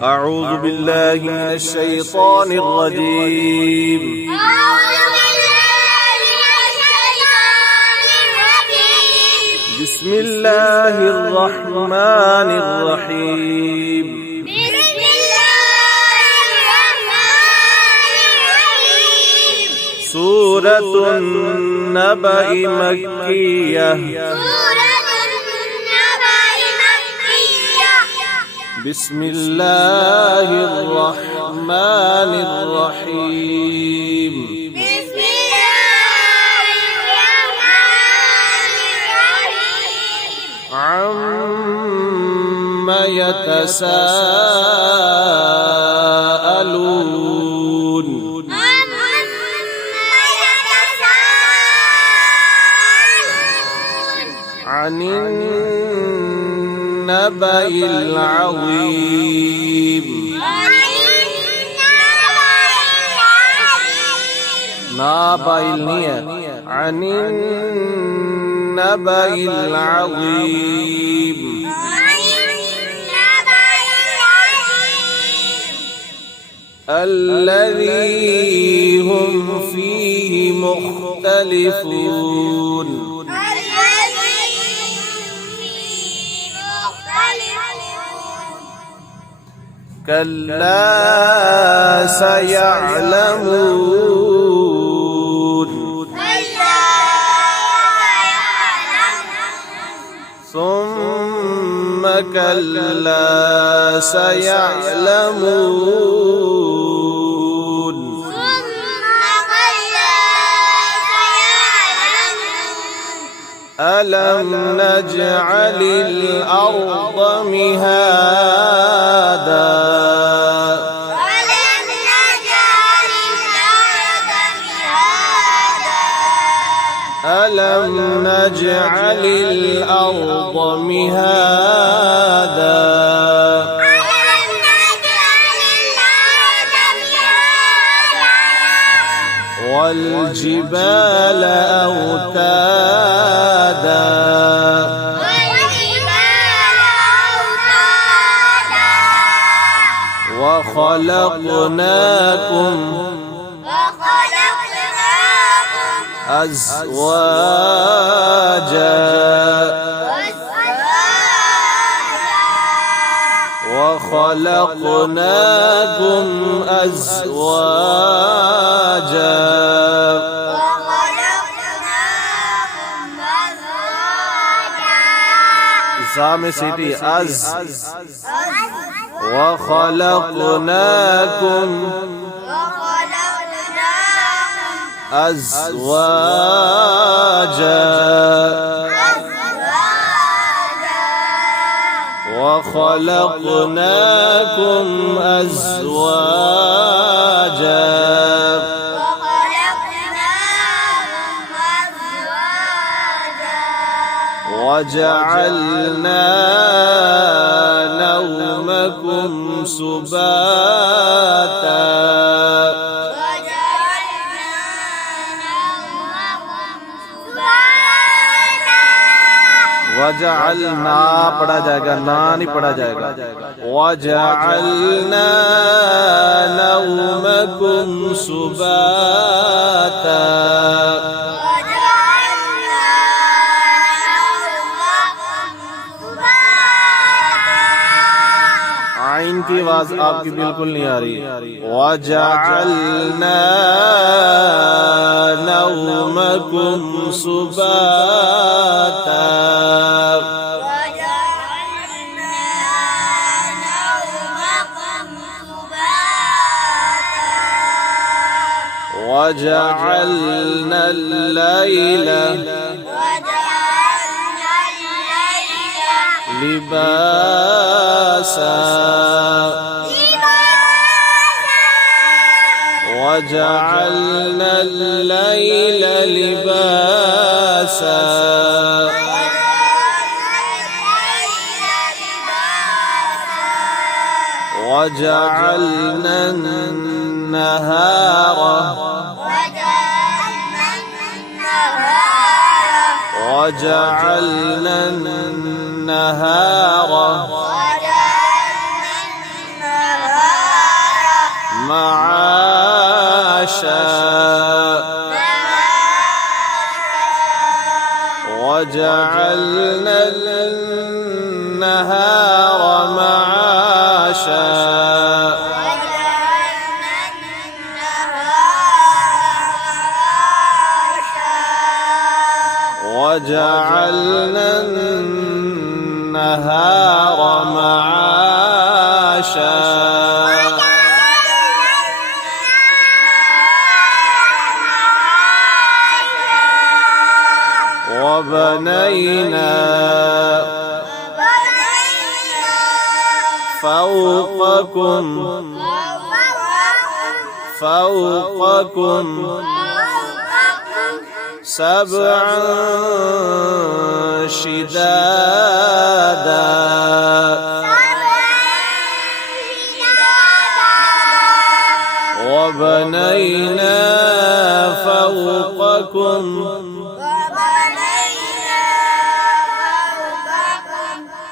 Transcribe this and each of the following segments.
أعوذ بالله من الشيطان الرجيم. بسم الله الرحمن الرحيم. سورة النبأ مكية. بسم الله الرحمن الرحيم. عما يتساءلون. عن النبأ العظيم. عن النبأ العظيم الذي هم فيه مختلفون. كلا سيعلمون. ثم كلا سيعلمون. ألم نجعل الأرض مهادا. ألم نجعل الأرض مهادا. والجبال أوتادا. وخلقناكم أزواجا. وخلقناكم أزواجا. زام سيتي أز. وخلقناكم أزواجا. وخلقناكم أزواجا. وجعلنا نومكم سباتا. वजअलना पढ़ा जाएगा, ना नहीं पढ़ा जाएगा। वजअलना नौमकुम सुबाता। आइन की आवाज आपकी बिल्कुल नहीं आ रही। वजअलना नौमकुम सुबाता। وجعلنا الليل لباسا. وجعلنا الليل لباسا. وجعلنا النهار وجعلنا النهار وجعلنا النهار معاشا وجعلنا النهار معاشا وبنينا فوقكم سبعا شدادا وبنينا فوقكم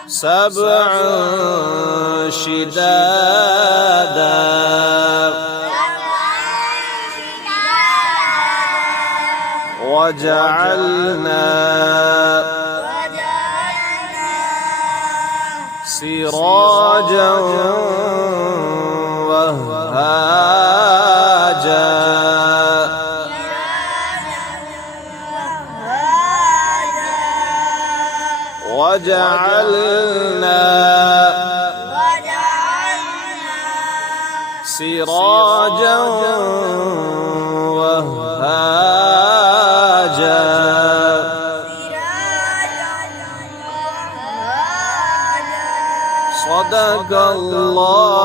سبعا شدادا وجعلنا سراجا وهاجا وجعلنا سراجا وهاجا صدق الله